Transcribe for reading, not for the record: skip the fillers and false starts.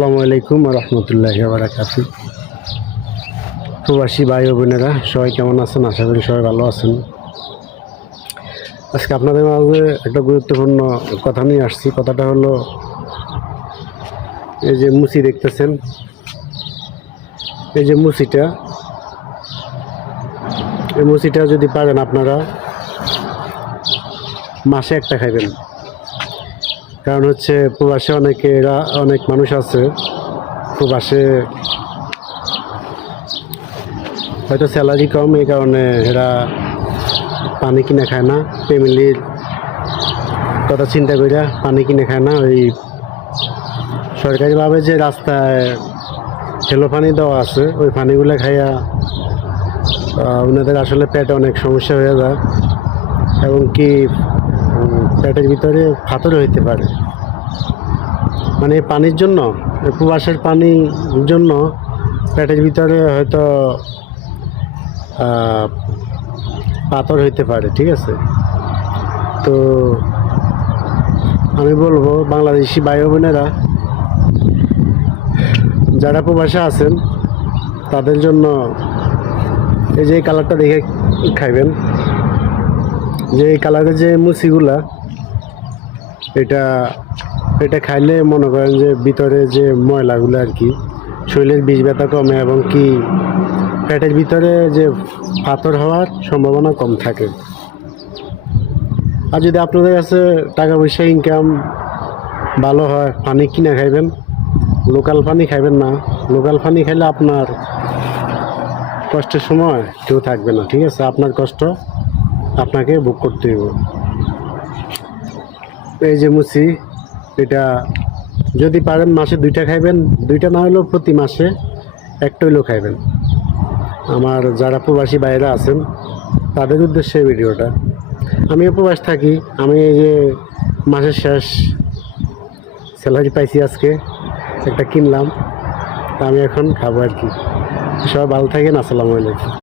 আসসালামু আলাইকুম রহমতুল্লাহি ওয়া বারাকাতুহু। প্রবাসী ভাই ও বোনেরা সবাই কেমন আছেন? আশা করি সবাই ভালো আছেন। আজকে আপনাদের মাঝে একটা গুরুত্বপূর্ণ কথা নিয়ে আসছি। কথাটা হলো, এই যে মুচি দেখতেছেন, এই যে মুচিটা, এই মুচিটা যদি পারেন আপনারা মাসে একটা খাইবেন। কারণ হচ্ছে প্রবাসে অনেক মানুষ আছে, প্রবাসে হয়তো স্যালারি কম, এই কারণে এরা পানি কিনে খায় না, ফ্যামিলির কথা চিন্তা করিয়া পানি কিনে খায় না। ওই সরকারিভাবে যে রাস্তায় ঠেলো পানি দেওয়া আছে, ওই পানিগুলো খাইয়া ওনাদের আসলে পেটে অনেক সমস্যা হয়ে যায়, এবং কি পেটের ভিতরে ফাতর হইতে পারে। মানে এই পানির জন্য, উপবাসের পানির জন্য পেটের ভিতরে হয়তো পাথর হইতে পারে, ঠিক আছে? তো আমি বলবো বাংলাদেশি ভাই বোনেরা যারা প্রবাসে আছেন তাদের জন্য এই যে কালারটা দেখে খাইবেন, যে এই কালারের যে মুচিগুলা, এটা খাইলে মনে করেন যে ভিতরে যে ময়লাগুলো আর কি, শরীরের বিষ ব্যথা কমে, এবং কি পেটের ভিতরে যে পাথর হওয়ার সম্ভাবনা কম থাকে। আর যদি আপনাদের কাছে টাকা পয়সা ইনকাম ভালো হয়, পানি কিনে খাইবেন, লোকাল পানি খাইবেন না। লোকাল পানি খাইলে আপনার কষ্টের সময় কেউ থাকবে না, ঠিক আছে? আপনার কষ্ট আপনাকে ভোগ করতে হবে। এই যে মুচি, এটা যদি পারেন মাসে 2টা খাইবেন, 2টা না হলেও প্রতি মাসে একটা হইলেও খাইবেন। আমার যারা প্রবাসী বাইরে আছেন তাদের উদ্দেশ্যে ভিডিওটা। আমিও প্রবাস থাকি, আমি এই যে মাসের শেষ স্যালারি পাইছি, আজকে একটা কিনলাম, তা আমি এখন খাবো আর কি। সবাই ভালো থাকেন, আসসালামু আলাইকুম।